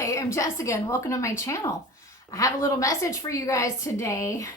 Hi, I'm Jessica and welcome to my channel. I have a little message for you guys today.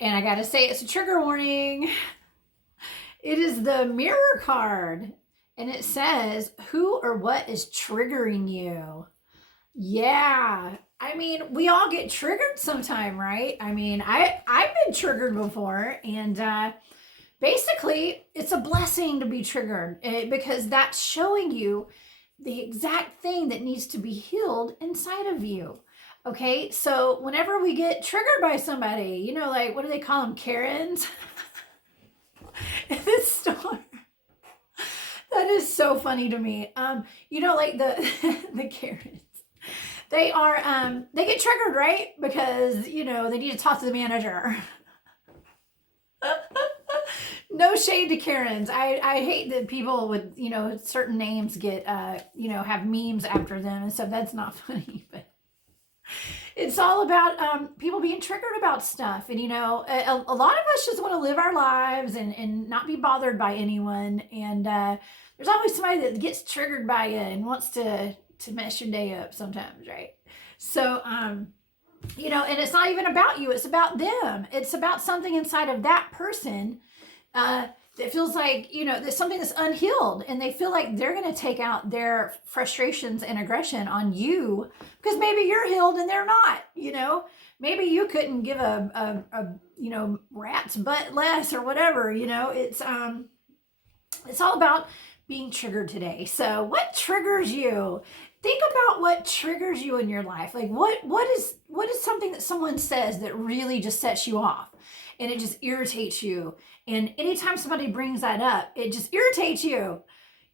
And I gotta say, it's a trigger warning. It is the mirror card. And it says, who or what is triggering you? Yeah, I mean, we all get triggered sometime, right? I mean, I've been triggered before. And basically, it's a blessing to be triggered because that's showing you the exact thing that needs to be healed inside of you. Okay, so whenever we get triggered by somebody, you know, like, what do they call them? Karens? In this store. That is so funny to me. You know, like the Karens. They are, they get triggered, right? Because, you know, they need to talk to the manager. No shade to Karens. I hate that people with, you know, certain names get, you know, have memes after them and stuff. That's not funny, but it's all about people being triggered about stuff. And, you know, a lot of us just want to live our lives and not be bothered by anyone. And there's always somebody that gets triggered by you and wants to mess your day up sometimes, right? So, you know, and it's not even about you. It's about them. It's about something inside of that person that feels like, you know, there's something that's unhealed, and they feel like they're going to take out their frustrations and aggression on you because maybe you're healed and they're not, you know, maybe you couldn't give a you know, rat's butt less or whatever, you know. It's all about being triggered today. So what triggers you? Think about what triggers you in your life. Like what is something that someone says that really just sets you off and it just irritates you. And anytime somebody brings that up, it just irritates you.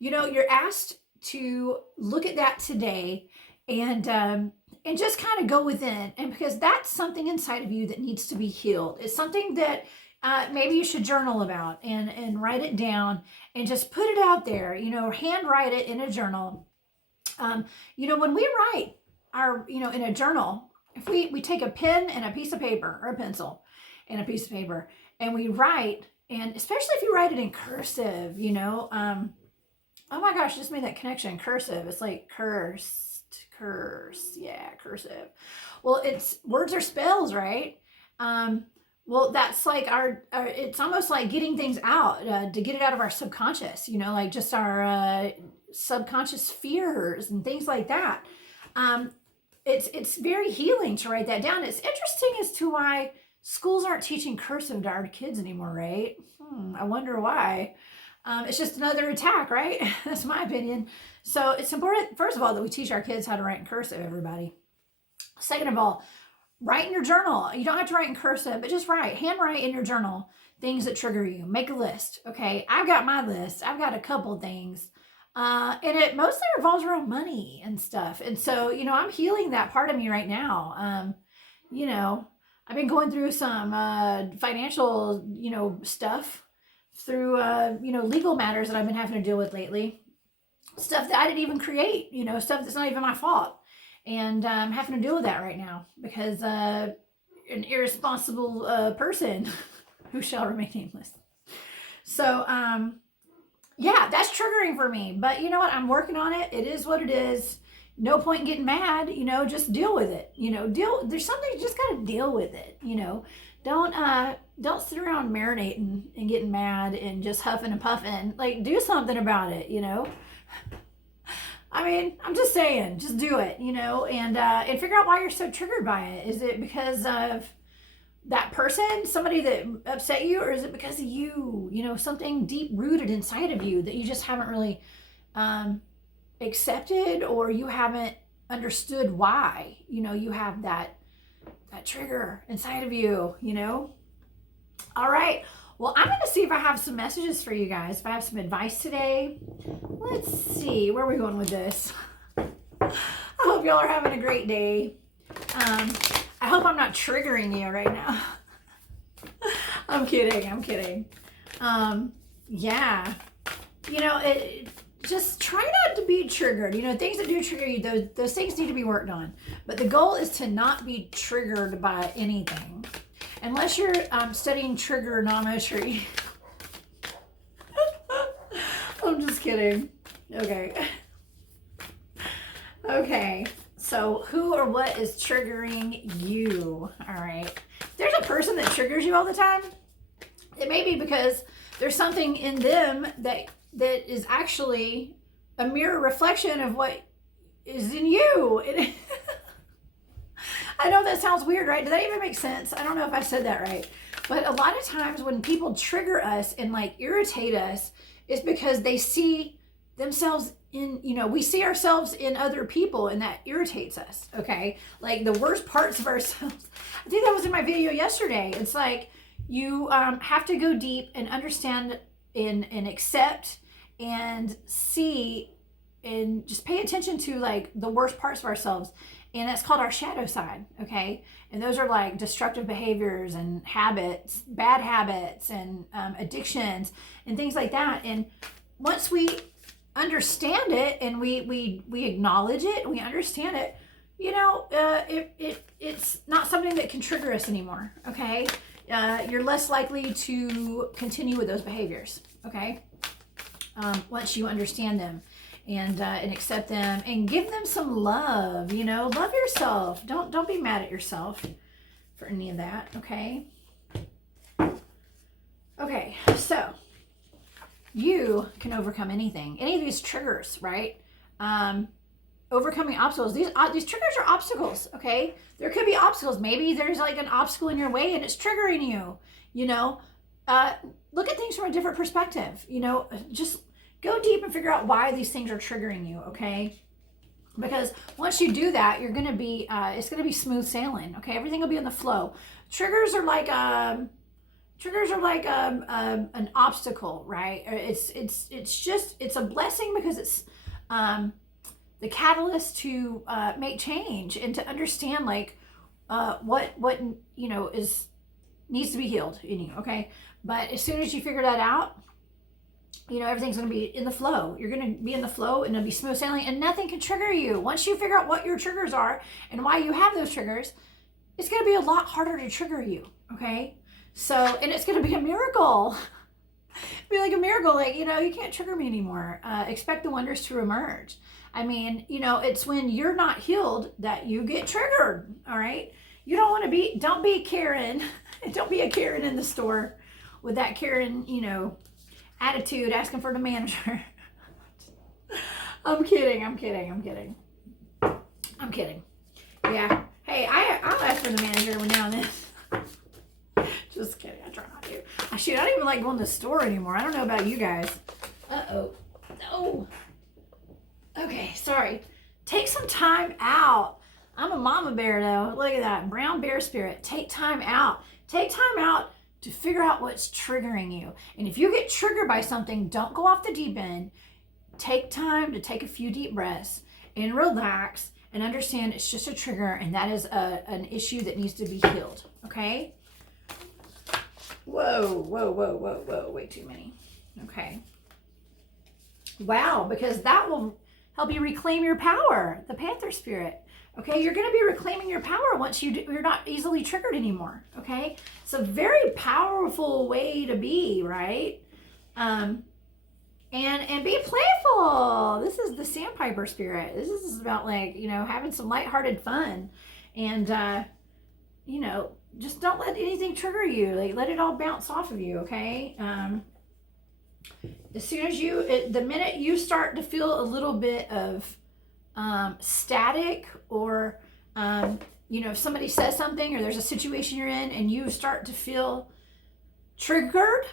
You know, you're asked to look at that today and just kind of go within. And because that's something inside of you that needs to be healed. It's something that maybe you should journal about and write it down and just put it out there, you know, handwrite it in a journal. You know, when we write our, you know, in a journal, if we take a pen and a piece of paper or a pencil and a piece of paper and we write, and especially if you write it in cursive, you know, oh my gosh, just made that connection. Cursive. It's like curse. Yeah, cursive. Well, it's words are spells, right? Well, that's like our it's almost like getting things out to get it out of our subconscious, you know, like just our subconscious fears and things like that. It's very healing to write that down. It's interesting as to why schools aren't teaching cursive to our kids anymore, right? I wonder why. It's just another attack, right? That's my opinion. So it's important, first of all, that we teach our kids how to write in cursive, everybody. Second of all, write in your journal. You don't have to write in cursive, but just handwrite in your journal things that trigger you. Make a list. Okay, I've got my list. I've got a couple things. And it mostly revolves around money and stuff. And so, you know, I'm healing that part of me right now. You know, I've been going through some financial, you know, stuff through, you know, legal matters that I've been having to deal with lately. Stuff that I didn't even create, you know, stuff that's not even my fault. And I'm having to deal with that right now because an irresponsible person who shall remain nameless. So, yeah, that's triggering for me. But you know what? I'm working on it. It is what it is. No point in getting mad, you know, just deal with it. You know, there's something, you just got to deal with it, you know. Don't sit around marinating and getting mad and just huffing and puffing. Like, do something about it, you know. I mean, I'm just saying, just do it, you know, and figure out why you're so triggered by it. Is it because of that person, somebody that upset you, or is it because of you, you know, something deep rooted inside of you that you just haven't really accepted, or you haven't understood why, you know, you have that trigger inside of you, you know? All right. Well, I'm going to see if I have some messages for you guys, if I have some advice today. Let's see, where are we going with this? I hope y'all are having a great day. I hope I'm not triggering you right now. I'm kidding. Yeah. You know, just try not to be triggered. You know, things that do trigger you, those things need to be worked on. But the goal is to not be triggered by anything. Unless you're studying trigonometry. I'm just kidding. Okay. Okay, so who or what is triggering you? All right. If there's a person that triggers you all the time, it may be because there's something in them that is actually a mirror reflection of what is in you. I know that sounds weird, right? Does that even make sense? I don't know if I said that right. But a lot of times when people trigger us and like irritate us, it's because they see themselves in, we see ourselves in other people, and that irritates us, okay? Like the worst parts of ourselves. I think that was in my video yesterday. It's like you have to go deep and understand and accept and see and just pay attention to like the worst parts of ourselves. And that's called our shadow side, okay? And those are like destructive behaviors and habits, bad habits and addictions and things like that. And once we understand it and we acknowledge it, we understand it, it's not something that can trigger us anymore, okay? You're less likely to continue with those behaviors, okay? Once you understand them. And accept them and give them some love, love yourself. Don't be mad at yourself for any of that, okay? Okay, so you can overcome anything, any of these triggers, right? Overcoming obstacles. These triggers are obstacles, okay? There could be obstacles. Maybe there's like an obstacle in your way and it's triggering you, look at things from a different perspective, just go deep and figure out why these things are triggering you, okay? Because once you do that, you're going to be, it's going to be smooth sailing, okay? Everything will be in the flow. Triggers are like an obstacle, right? It's a blessing because it's the catalyst to make change and to understand like what needs to be healed in you, okay? But as soon as you figure that out, everything's going to be in the flow. You're going to be in the flow and it'll be smooth sailing and nothing can trigger you. Once you figure out what your triggers are and why you have those triggers, it's going to be a lot harder to trigger you. Okay. So, and it's going to be a miracle. Be like a miracle. Like, you can't trigger me anymore. Expect the wonders to emerge. I mean, it's when you're not healed that you get triggered. All right. You don't be Karen. Don't be a Karen in the store with that Karen, attitude asking for the manager. I'm kidding. Yeah. Hey, I'll ask for the manager every now and then. Just kidding. I try not to. I don't even like going to the store anymore. I don't know about you guys. Uh-oh. No. Okay, sorry. Take some time out. I'm a mama bear though. Look at that. Brown bear spirit. Take time out. Take time out to figure out what's triggering you. And if you get triggered by something, don't go off the deep end. Take time to take a few deep breaths and relax and understand it's just a trigger and that is an issue that needs to be healed, okay? Whoa, way too many. Okay. Wow, because that will help you reclaim your power, the Panther spirit. Okay, you're going to be reclaiming your power once you're not easily triggered anymore. Okay, it's a very powerful way to be, right? And be playful. This is the Sandpiper spirit. This is about like having some lighthearted fun, and just don't let anything trigger you. Like let it all bounce off of you. Okay. As soon as the minute you start to feel a little bit of static or if somebody says something or there's a situation you're in and you start to feel triggered,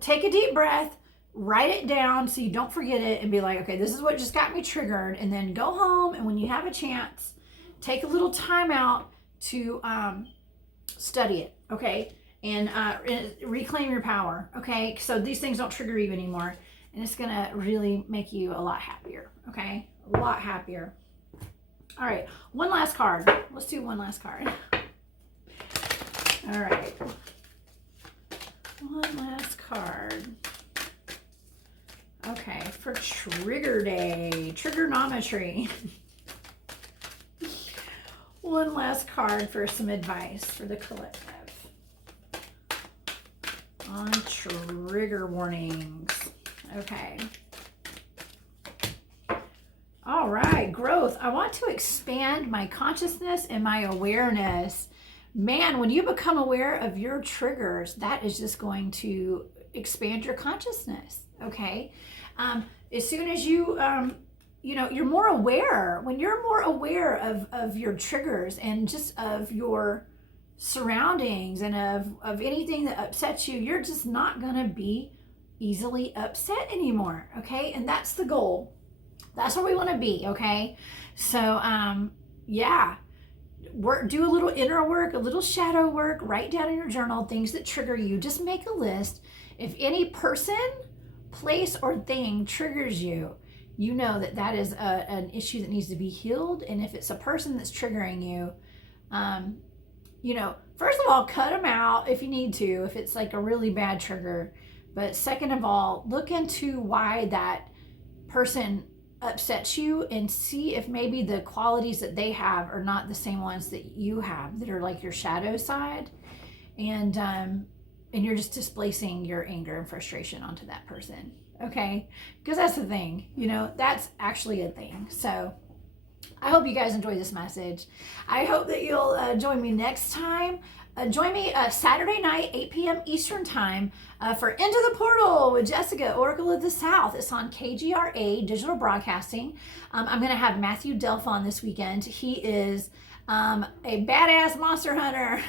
take a deep breath, write it down so you don't forget it and be like, okay, this is what just got me triggered, and then go home and when you have a chance, take a little time out to study it, okay, and reclaim your power, okay, so these things don't trigger you anymore. And it's going to really make you a lot happier, okay? A lot happier. All right, one last card. Let's do one last card. All right. One last card. Okay, for Trigger Day, Trigonometry. One last card for some advice for the collective on trigger warnings. Okay. All right, growth. I want to expand my consciousness and my awareness. Man, when you become aware of your triggers, that is just going to expand your consciousness. Okay. As soon as you, you're more aware. When you're more aware of your triggers and just of your surroundings and of anything that upsets you, you're just not going to be easily upset anymore. Okay. And that's the goal. That's where we want to be. Okay. So, yeah, do a little inner work, a little shadow work, write down in your journal things that trigger you. Just make a list. If any person, place, or thing triggers you, you know that is an issue that needs to be healed. And if it's a person that's triggering you, first of all, cut them out if you need to, if it's like a really bad trigger. But second of all, look into why that person upsets you and see if maybe the qualities that they have are not the same ones that you have, that are like your shadow side. And you're just displacing your anger and frustration onto that person. Okay. Because that's the thing, that's actually a thing. So I hope you guys enjoy this message. I hope that you'll join me next time. Join me Saturday night, 8 p.m. Eastern time for Into the Portal with Jessica, Oracle of the South. It's on KGRA Digital Broadcasting. I'm going to have Matthew Delph on this weekend. He is a badass monster hunter.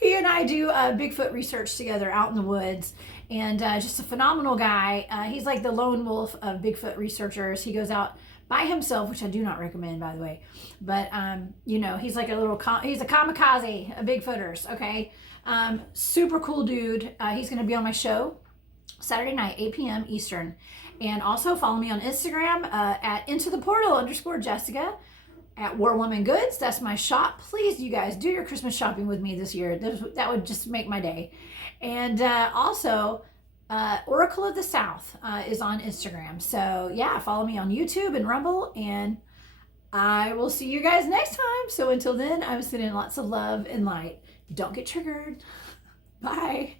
He and I do Bigfoot research together out in the woods, and just a phenomenal guy. He's like the lone wolf of Bigfoot researchers. He goes out by himself, which I do not recommend, by the way. But, he's like he's a kamikaze of Bigfooters, okay? Super cool dude. He's going to be on my show Saturday night, 8 p.m. Eastern. And also follow me on Instagram at _Jessica. At War Woman Goods. That's my shop. Please, you guys, do your Christmas shopping with me this year. That would just make my day. And also, Oracle of the South is on Instagram. So, yeah, follow me on YouTube and Rumble. And I will see you guys next time. So, until then, I'm sending lots of love and light. Don't get triggered. Bye.